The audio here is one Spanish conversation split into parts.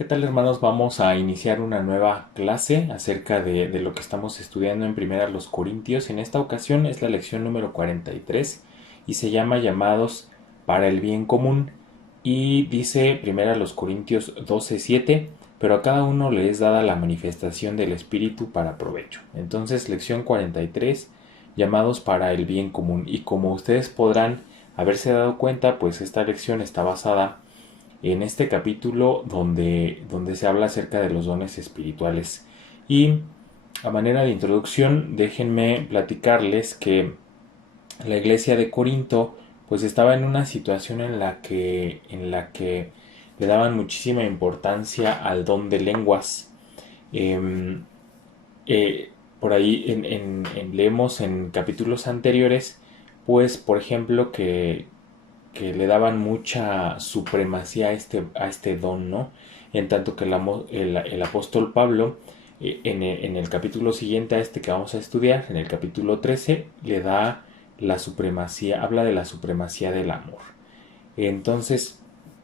¿Qué tal, hermanos? Vamos a iniciar una nueva clase acerca de lo que estamos estudiando en Primera los Corintios. En esta ocasión es la lección número 43 y se llama Llamados para el bien común y dice Primera los Corintios 12:7, pero a cada uno le es dada la manifestación del Espíritu para provecho. Entonces, lección 43, llamados para el bien común. Y como ustedes podrán haberse dado cuenta, pues esta lección está basada en este capítulo donde se habla acerca de los dones espirituales. Y a manera de introducción, déjenme platicarles que la iglesia de Corinto pues estaba en una situación en la que le daban muchísima importancia al don de lenguas. Eh, por ahí leemos en capítulos anteriores, pues por ejemplo que le daban mucha supremacía a este don, ¿no? En tanto que el apóstol Pablo, en el capítulo siguiente a este que vamos a estudiar, en el capítulo 13, le da la supremacía, habla de la supremacía del amor. Entonces,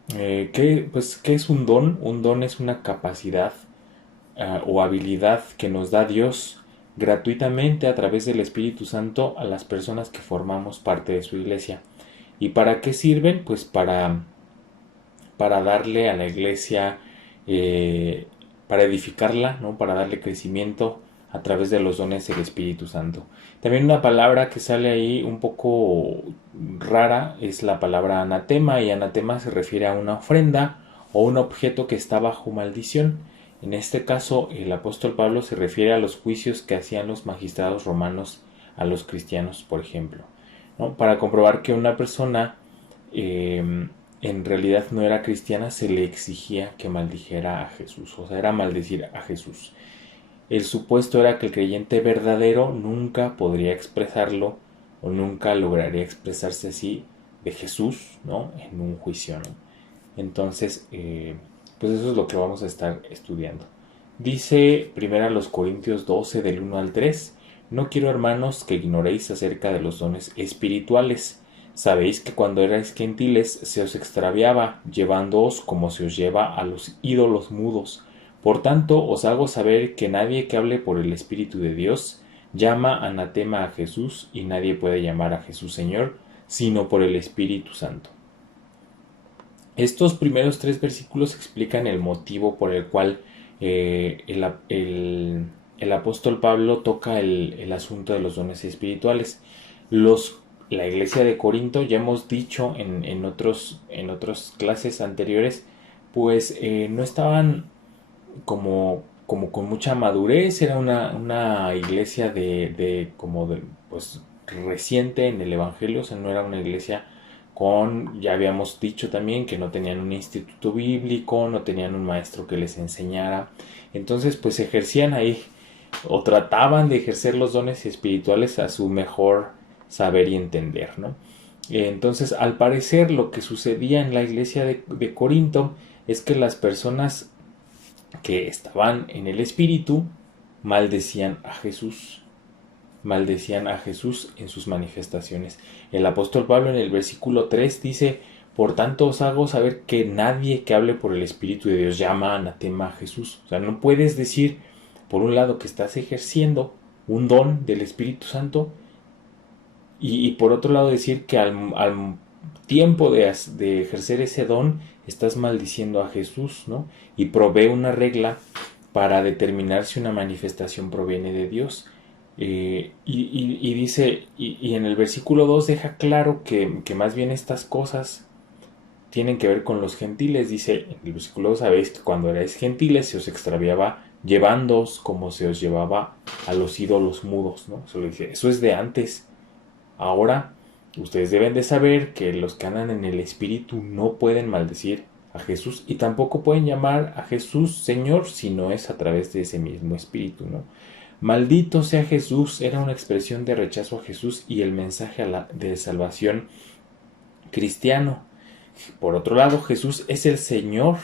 ¿qué es un don? Un don es una capacidad o habilidad que nos da Dios gratuitamente a través del Espíritu Santo a las personas que formamos parte de su iglesia. ¿Y para qué sirven? Pues para darle a la iglesia, eh, para edificarla, ¿no? Para darle crecimiento a través de los dones del Espíritu Santo. También una palabra que sale ahí un poco rara es la palabra anatema, y anatema se refiere a una ofrenda o un objeto que está bajo maldición. En este caso, el apóstol Pablo se refiere a los juicios que hacían los magistrados romanos a los cristianos, por ejemplo, ¿no? Para comprobar que una persona en realidad no era cristiana, se le exigía que maldijera a Jesús, o sea, era maldecir a Jesús. El supuesto era que el creyente verdadero nunca podría expresarlo o nunca lograría expresarse así de Jesús, ¿no? En un juicio, ¿no? Entonces, pues eso es lo que vamos a estar estudiando. Dice primero a los Corintios 12 del 1 al 3: no quiero, hermanos, que ignoréis acerca de los dones espirituales. Sabéis que cuando erais gentiles se os extraviaba, llevándoos como se os lleva a los ídolos mudos. Por tanto, os hago saber que nadie que hable por el Espíritu de Dios llama anatema a Jesús, y nadie puede llamar a Jesús Señor, sino por el Espíritu Santo. Estos primeros tres versículos explican el motivo por el cual el apóstol Pablo toca el asunto de los dones espirituales. La iglesia de Corinto, ya hemos dicho en otras clases anteriores, pues no estaban como con mucha madurez. Era una iglesia pues reciente en el evangelio, o sea, no era una iglesia ya habíamos dicho también que no tenían un instituto bíblico, no tenían un maestro que les enseñara. Entonces pues ejercían ahí o trataban de ejercer los dones espirituales a su mejor saber y entender, ¿no? Entonces, al parecer, lo que sucedía en la iglesia de Corinto es que las personas que estaban en el espíritu maldecían a Jesús en sus manifestaciones. El apóstol Pablo en el versículo 3 dice: por tanto os hago saber que nadie que hable por el Espíritu de Dios llama anatema a Jesús. O sea, no puedes decir, por un lado, que estás ejerciendo un don del Espíritu Santo, y por otro lado decir que al tiempo de ejercer ese don estás maldiciendo a Jesús, ¿no? Y provee una regla para determinar si una manifestación proviene de Dios. Y dice, y en el versículo 2 deja claro que más bien estas cosas tienen que ver con los gentiles. Dice en el versículo 2: sabéis que cuando erais gentiles se os extraviaba llevándoos como se os llevaba a los ídolos mudos, ¿no? Eso es de antes. Ahora ustedes deben de saber que los que andan en el Espíritu no pueden maldecir a Jesús, y tampoco pueden llamar a Jesús Señor si no es a través de ese mismo Espíritu, ¿no? Maldito sea Jesús era una expresión de rechazo a Jesús y el mensaje de salvación cristiano. Por otro lado, Jesús es el Señor.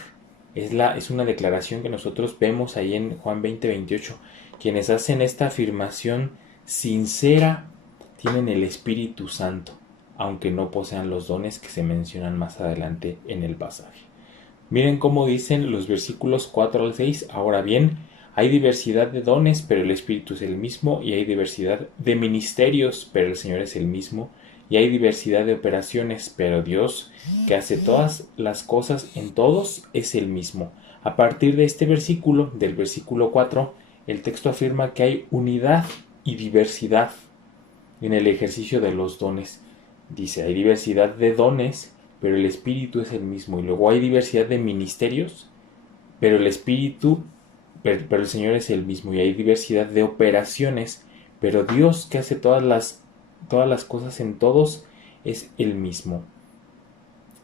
Es una declaración que nosotros vemos ahí en Juan 20:28. Quienes hacen esta afirmación sincera tienen el Espíritu Santo, aunque no posean los dones que se mencionan más adelante en el pasaje. Miren cómo dicen los versículos 4 al 6. Ahora bien, hay diversidad de dones, pero el Espíritu es el mismo, y hay diversidad de ministerios, pero el Señor es el mismo, y hay diversidad de operaciones, pero Dios, que hace todas las cosas en todos, es el mismo. A partir de este versículo, del versículo 4, el texto afirma que hay unidad y diversidad en el ejercicio de los dones. Dice, hay diversidad de dones, pero el Espíritu es el mismo. Y luego hay diversidad de ministerios, pero el Espíritu, pero el Señor es el mismo. Y hay diversidad de operaciones, pero Dios, que hace todas las cosas en todos, es el mismo.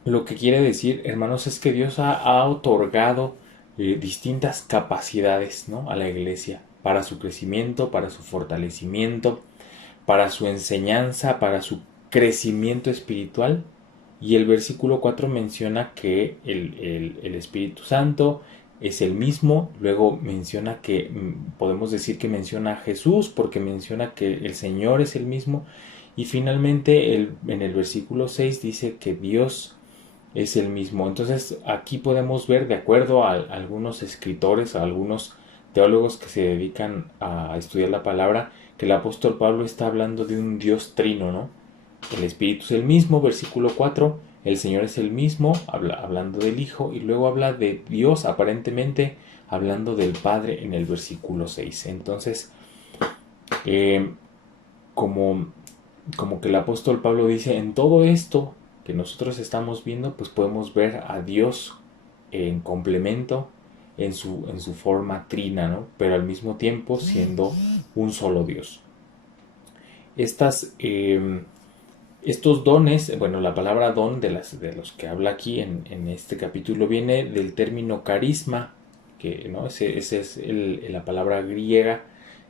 Lo que quiere decir, hermanos, es que Dios ha otorgado distintas capacidades, ¿no?, a la iglesia para su crecimiento, para su fortalecimiento, para su enseñanza, para su crecimiento espiritual. Y el versículo 4 menciona que el Espíritu Santo es el mismo. Luego menciona que, podemos decir que menciona a Jesús, porque menciona que el Señor es el mismo. Y finalmente en el versículo 6 dice que Dios es el mismo. Entonces aquí podemos ver, de acuerdo a algunos escritores, a algunos teólogos que se dedican a estudiar la palabra, que el apóstol Pablo está hablando de un Dios trino, ¿no? El Espíritu es el mismo, versículo 4, el Señor es el mismo, hablando del Hijo, y luego habla de Dios, aparentemente hablando del Padre en el versículo 6. Entonces, como, como que el apóstol Pablo dice, en todo esto que nosotros estamos viendo, pues podemos ver a Dios en complemento, en su forma trina, ¿no?, pero al mismo tiempo siendo un solo Dios. Estos dones, bueno, la palabra don de los que habla aquí en este capítulo viene del término carisma, que, ¿no?, esa es la palabra griega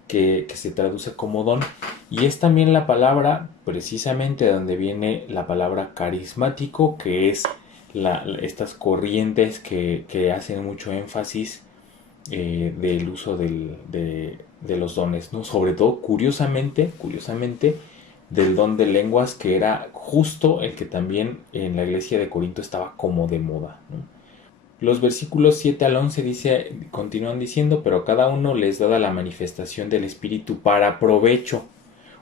que se traduce como don, y es también la palabra precisamente de donde viene la palabra carismático, que es estas corrientes que hacen mucho énfasis del uso de los dones, ¿no? Sobre todo, curiosamente, del don de lenguas, que era justo el que también en la iglesia de Corinto estaba como de moda, ¿no? Los versículos 7 al 11 continúan diciendo, pero cada uno les da la manifestación del Espíritu para provecho,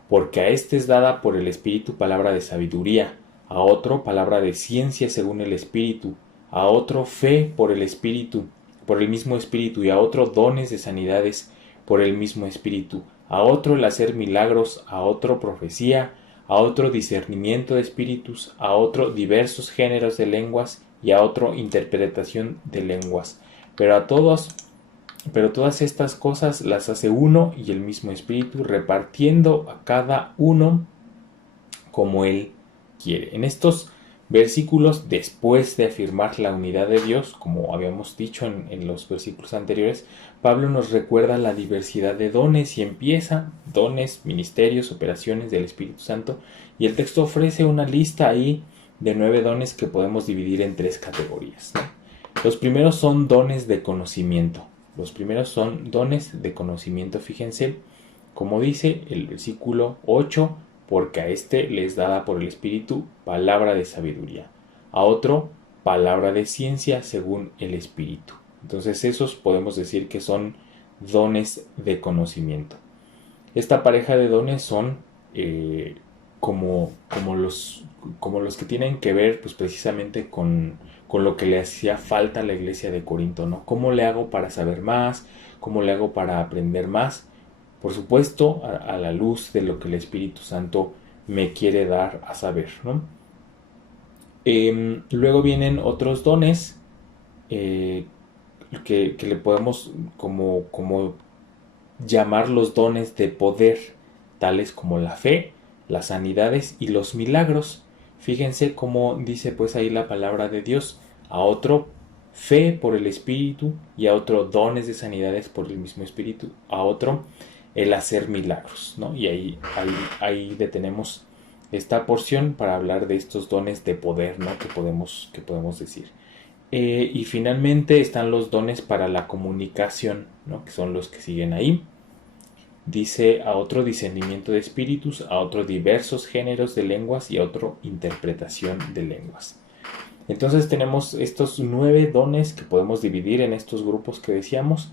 porque a éste es dada por el Espíritu palabra de sabiduría, a otro palabra de ciencia según el Espíritu, a otro fe por el Espíritu, por el mismo Espíritu, y a otro dones de sanidades por el mismo Espíritu, a otro el hacer milagros, a otro profecía, a otro discernimiento de espíritus, a otro diversos géneros de lenguas, y a otro interpretación de lenguas. Pero todas estas cosas las hace uno y el mismo Espíritu, repartiendo a cada uno como Él quiere. En estos versículos, después de afirmar la unidad de Dios, como habíamos dicho en los versículos anteriores, Pablo nos recuerda la diversidad de dones y empieza dones, ministerios, operaciones del Espíritu Santo, y el texto ofrece una lista ahí de 9 dones que podemos dividir en 3 categorías, ¿no? Los primeros son dones de conocimiento. Fíjense como dice el versículo 8, porque a este les da por el Espíritu palabra de sabiduría, a otro palabra de ciencia según el Espíritu. Entonces esos podemos decir que son dones de conocimiento. Esta pareja de dones son como los que tienen que ver, pues, precisamente con lo que le hacía falta a la iglesia de Corinto, ¿no? ¿Cómo le hago para saber más? ¿Cómo le hago para aprender más? Por supuesto, a la luz de lo que el Espíritu Santo me quiere dar a saber, ¿no? Luego vienen otros dones que le podemos como llamar los dones de poder, tales como la fe, las sanidades y los milagros. Fíjense cómo dice pues ahí la palabra de Dios, a otro fe por el Espíritu, y a otro dones de sanidades por el mismo Espíritu, a otro el hacer milagros, ¿no? Y ahí detenemos esta porción para hablar de estos dones de poder, ¿no?, que podemos decir. Y finalmente están los dones para la comunicación, ¿no?, que son los que siguen ahí. Dice, a otro discernimiento de espíritus, a otro diversos géneros de lenguas, y a otro interpretación de lenguas. Entonces tenemos estos 9 dones que podemos dividir en estos grupos que decíamos.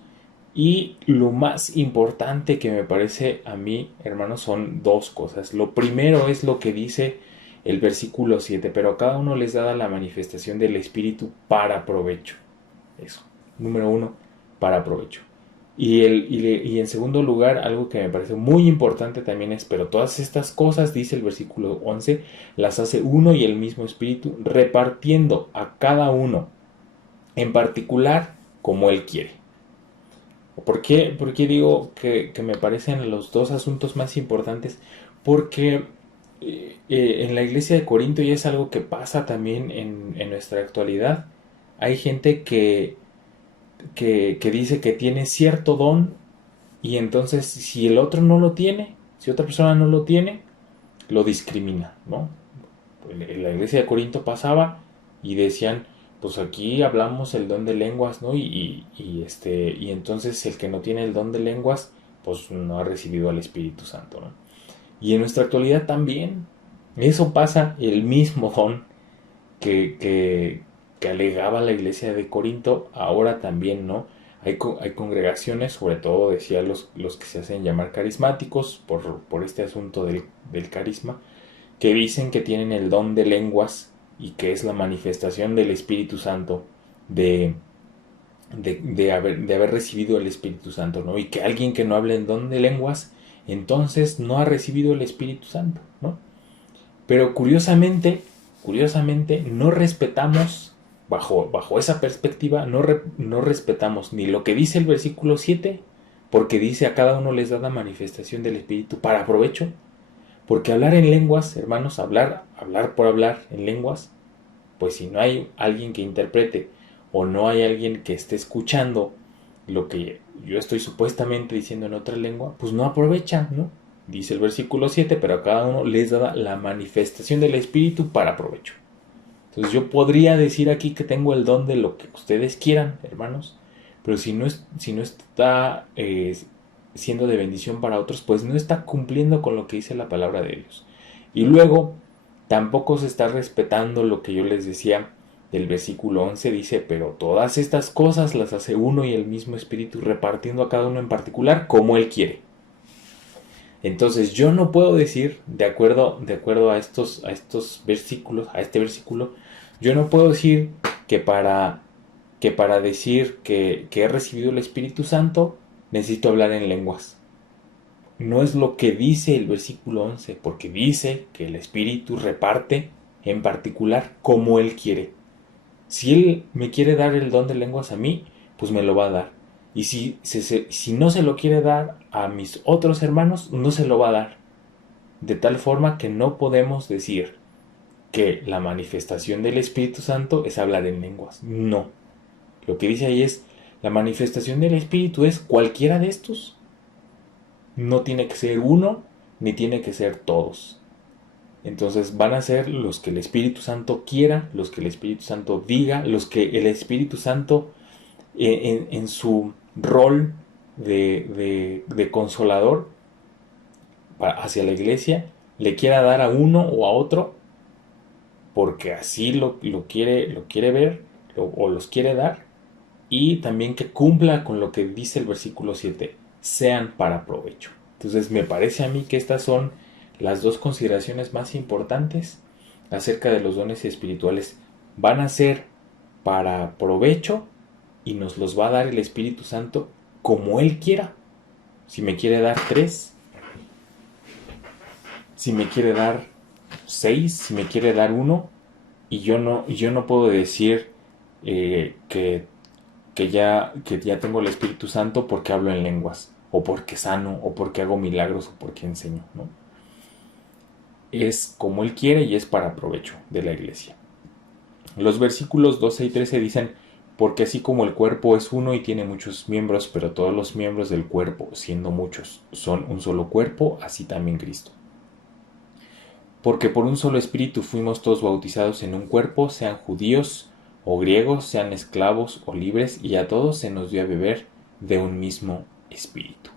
Y lo más importante que me parece a mí, hermanos, son dos cosas. Lo primero es lo que dice el versículo 7, pero a cada uno les da la manifestación del Espíritu para provecho. Eso, número uno, para provecho. Y en segundo lugar, algo que me parece muy importante también es, pero todas estas cosas, dice el versículo 11, las hace uno y el mismo Espíritu, repartiendo a cada uno en particular como Él quiere. ¿Por qué digo que me parecen los dos asuntos más importantes? Porque en la iglesia de Corinto, y es algo que pasa también en nuestra actualidad, hay gente que dice que tiene cierto don y entonces si el otro no lo tiene, si otra persona no lo tiene, lo discrimina, ¿no? En la iglesia de Corinto pasaba y decían, pues aquí hablamos el don de lenguas, ¿no? Y entonces el que no tiene el don de lenguas, pues no ha recibido al Espíritu Santo, ¿no? Y en nuestra actualidad también, eso pasa, el mismo don que, que, que alegaba la iglesia de Corinto, ahora también, ¿no? Hay congregaciones, sobre todo decía los que se hacen llamar carismáticos, por este asunto del carisma, que dicen que tienen el don de lenguas y que es la manifestación del Espíritu Santo, de, de haber recibido el Espíritu Santo, ¿no? Y que alguien que no hable en don de lenguas, entonces no ha recibido el Espíritu Santo, ¿no? Pero curiosamente no respetamos, bajo esa perspectiva, no respetamos ni lo que dice el versículo 7, porque dice a cada uno les da la manifestación del Espíritu para provecho, porque hablar en lenguas, hermanos, hablar por hablar en lenguas, pues si no hay alguien que interprete o no hay alguien que esté escuchando lo que yo estoy supuestamente diciendo en otra lengua, pues no aprovecha, ¿no? Dice el versículo 7, pero a cada uno les da la manifestación del Espíritu para provecho. Entonces yo podría decir aquí que tengo el don de lo que ustedes quieran, hermanos, pero si no está siendo de bendición para otros, pues no está cumpliendo con lo que dice la palabra de Dios. Y luego tampoco se está respetando lo que yo les decía del versículo 11, dice, pero todas estas cosas las hace uno y el mismo Espíritu, repartiendo a cada uno en particular como Él quiere. Entonces yo no puedo decir, de acuerdo a estos versículos, a este versículo, yo no puedo decir que para decir que he recibido el Espíritu Santo necesito hablar en lenguas. No es lo que dice el versículo 11, porque dice que el Espíritu reparte en particular como Él quiere. Si Él me quiere dar el don de lenguas a mí, pues me lo va a dar. Y si no se lo quiere dar a mis otros hermanos, no se lo va a dar. De tal forma que no podemos decir que la manifestación del Espíritu Santo es hablar en lenguas. No. Lo que dice ahí es, la manifestación del Espíritu es cualquiera de estos. No tiene que ser uno, ni tiene que ser todos. Entonces van a ser los que el Espíritu Santo quiera, los que el Espíritu Santo diga, los que el Espíritu Santo en su rol de consolador hacia la iglesia le quiera dar a uno o a otro porque así lo quiere ver o los quiere dar, y también que cumpla con lo que dice el versículo 7, sean para provecho. Entonces me parece a mí que estas son las dos consideraciones más importantes acerca de los dones espirituales. Van a ser para provecho y nos los va a dar el Espíritu Santo como Él quiera. Si me quiere dar 3, si me quiere dar 6, si me quiere dar 1, y yo no puedo decir que ya tengo el Espíritu Santo porque hablo en lenguas, o porque sano, o porque hago milagros, o porque enseño, ¿no? Es como Él quiere y es para provecho de la iglesia. Los versículos 12 y 13 dicen, porque así como el cuerpo es uno y tiene muchos miembros, pero todos los miembros del cuerpo, siendo muchos, son un solo cuerpo, así también Cristo. Porque por un solo espíritu fuimos todos bautizados en un cuerpo, sean judíos o griegos, sean esclavos o libres, y a todos se nos dio a beber de un mismo espíritu.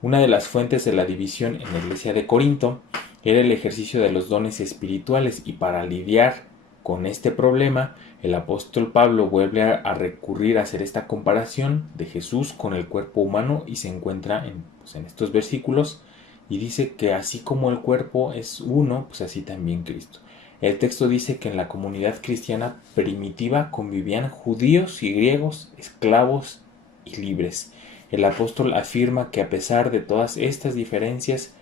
Una de las fuentes de la división en la iglesia de Corinto era el ejercicio de los dones espirituales, y para lidiar con este problema, el apóstol Pablo vuelve a recurrir a hacer esta comparación de Jesús con el cuerpo humano y se encuentra en estos versículos y dice que así como el cuerpo es uno, pues así también Cristo. El texto dice que en la comunidad cristiana primitiva convivían judíos y griegos, esclavos y libres. El apóstol afirma que a pesar de todas estas diferencias,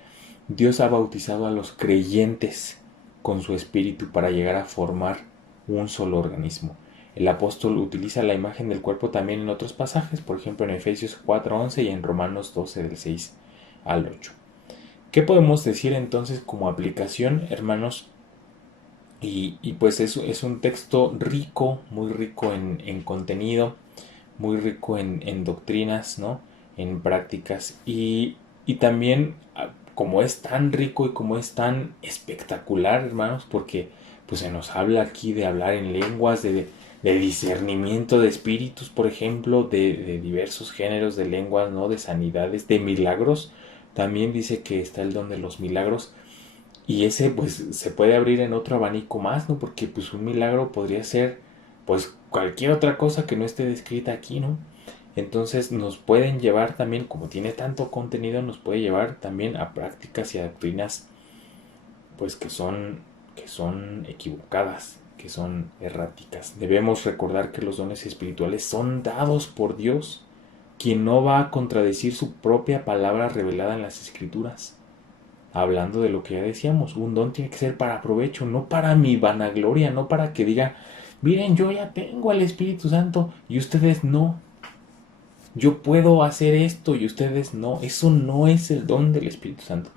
Dios ha bautizado a los creyentes con su espíritu para llegar a formar un solo organismo. El apóstol utiliza la imagen del cuerpo también en otros pasajes, por ejemplo en Efesios 4:11 y en Romanos 12 del 6 al 8. ¿Qué podemos decir entonces como aplicación, hermanos? Y pues es un texto rico, muy rico en contenido, muy rico en doctrinas, ¿no? En prácticas. Y también, como es tan rico y como es tan espectacular, hermanos, porque pues se nos habla aquí de hablar en lenguas, de discernimiento de espíritus, por ejemplo, de diversos géneros de lenguas, ¿no? De sanidades, de milagros. También dice que está el don de los milagros. Y ese pues se puede abrir en otro abanico más, ¿no? Porque pues un milagro podría ser pues cualquier otra cosa que no esté descrita aquí, ¿no? Entonces nos pueden llevar también, como tiene tanto contenido, nos puede llevar también a prácticas y a doctrinas pues que son equivocadas, que son erráticas. Debemos recordar que los dones espirituales son dados por Dios, quien no va a contradecir su propia palabra revelada en las Escrituras. Hablando de lo que ya decíamos, un don tiene que ser para provecho, no para mi vanagloria, no para que diga, miren, yo ya tengo al Espíritu Santo y ustedes no. Yo puedo hacer esto y ustedes no. Eso no es el don del Espíritu Santo.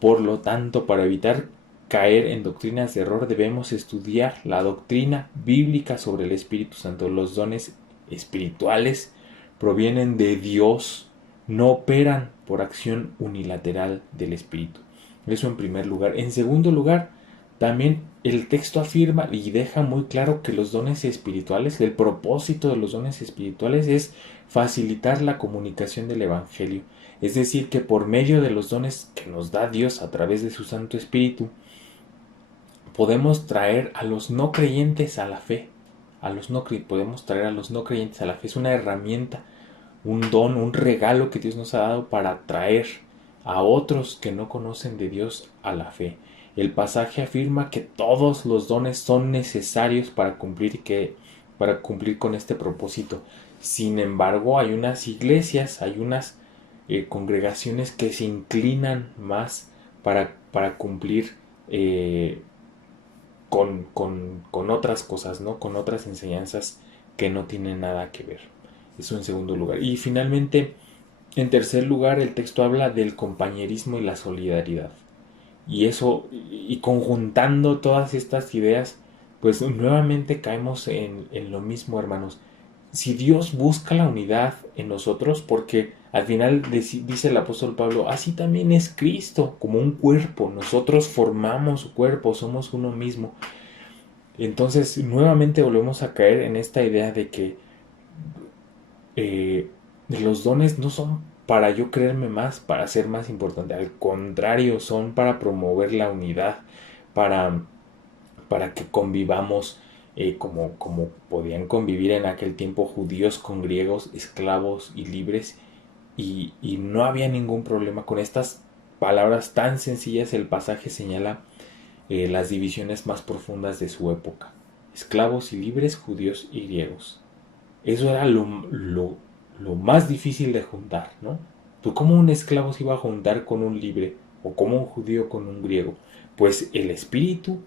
Por lo tanto, para evitar caer en doctrinas de error, debemos estudiar la doctrina bíblica sobre el Espíritu Santo. Los dones espirituales provienen de Dios, no operan por acción unilateral del Espíritu. Eso en primer lugar. En segundo lugar, también el texto afirma y deja muy claro que los dones espirituales, el propósito de los dones espirituales es facilitar la comunicación del Evangelio. Es decir, que por medio de los dones que nos da Dios a través de su Santo Espíritu, podemos traer a los no creyentes a la fe. Podemos traer a los no creyentes a la fe. Es una herramienta, un don, un regalo que Dios nos ha dado para traer a otros que no conocen de Dios a la fe. El pasaje afirma que todos los dones son necesarios para cumplir con este propósito. Sin embargo, hay unas iglesias, hay unas congregaciones que se inclinan más para cumplir con otras cosas, ¿no? Con otras enseñanzas que no tienen nada que ver. Eso en segundo lugar. Y finalmente, en tercer lugar, el texto habla del compañerismo y la solidaridad. Y eso, y conjuntando todas estas ideas, pues nuevamente caemos en lo mismo, hermanos. Si Dios busca la unidad en nosotros, porque al final dice el apóstol Pablo, así también es Cristo, como un cuerpo, nosotros formamos su cuerpo, somos uno mismo. Entonces, nuevamente volvemos a caer en esta idea de que los dones no son para yo creerme más, para ser más importante, al contrario, son para promover la unidad, para, para que convivamos como podían convivir en aquel tiempo judíos con griegos, esclavos y libres, y no había ningún problema con estas palabras tan sencillas. El pasaje señala las divisiones más profundas de su época: esclavos y libres, judíos y griegos. Eso era lo más difícil de juntar, ¿no? Pues ¿cómo un esclavo se iba a juntar con un libre? ¿O cómo un judío con un griego? Pues el Espíritu,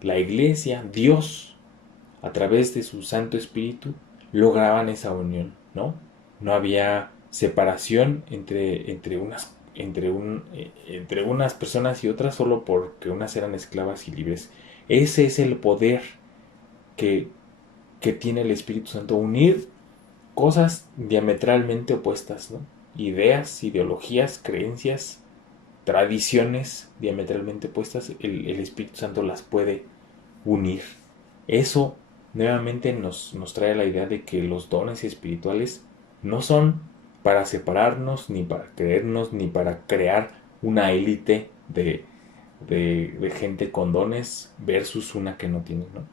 la Iglesia, Dios, a través de su Santo Espíritu, lograban esa unión, ¿no? No había separación entre unas personas y otras solo porque unas eran esclavas y libres. Ese es el poder que, que tiene el Espíritu Santo, unir cosas diametralmente opuestas, ¿no? Ideas, ideologías, creencias, tradiciones diametralmente opuestas, el Espíritu Santo las puede unir. Eso nuevamente nos trae la idea de que los dones espirituales no son para separarnos, ni para creernos, ni para crear una élite de gente con dones versus una que no tiene, ¿no?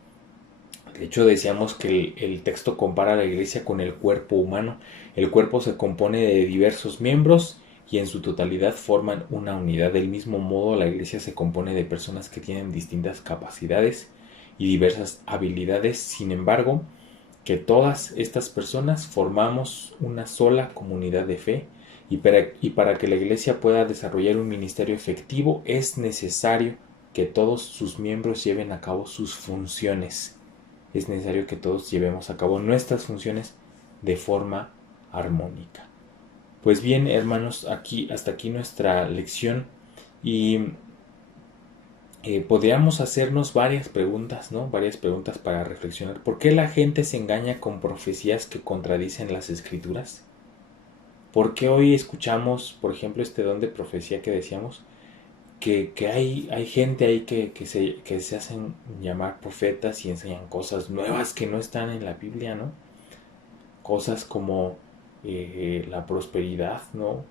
De hecho, decíamos que el texto compara a la iglesia con el cuerpo humano. El cuerpo se compone de diversos miembros y en su totalidad forman una unidad. Del mismo modo, la iglesia se compone de personas que tienen distintas capacidades y diversas habilidades. Sin embargo, que todas estas personas formamos una sola comunidad de fe y para que la iglesia pueda desarrollar un ministerio efectivo es necesario que todos sus miembros lleven a cabo sus funciones. Es necesario que todos llevemos a cabo nuestras funciones de forma armónica. Pues bien, hermanos, hasta aquí nuestra lección y podríamos hacernos varias preguntas, ¿no? Varias preguntas para reflexionar. ¿Por qué la gente se engaña con profecías que contradicen las escrituras? ¿Por qué hoy escuchamos, por ejemplo, este don de profecía que decíamos? Que hay gente ahí que se hacen llamar profetas y enseñan cosas nuevas que no están en la Biblia, ¿no? Cosas como la prosperidad, ¿no?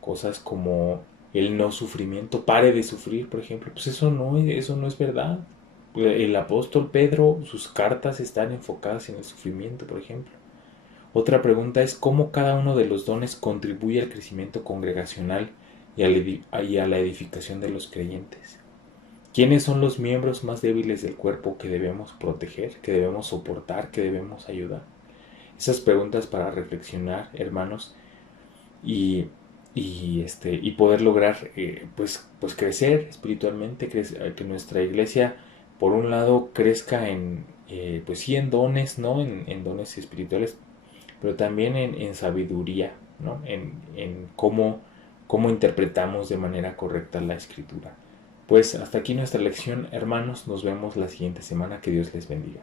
Cosas como el no sufrimiento, pare de sufrir, por ejemplo. Pues eso no es verdad. El apóstol Pedro, sus cartas están enfocadas en el sufrimiento, por ejemplo. Otra pregunta es cómo cada uno de los dones contribuye al crecimiento congregacional y a la edificación de los creyentes. ¿Quiénes son los miembros más débiles del cuerpo que debemos proteger, que debemos soportar, que debemos ayudar? Esas preguntas para reflexionar, hermanos, y, y poder lograr pues crecer espiritualmente, que nuestra iglesia, por un lado, crezca pues sí, en dones, ¿no? En dones espirituales, pero también en sabiduría, ¿no? En cómo interpretamos de manera correcta la escritura. Pues hasta aquí nuestra lección, hermanos. Nos vemos la siguiente semana. Que Dios les bendiga.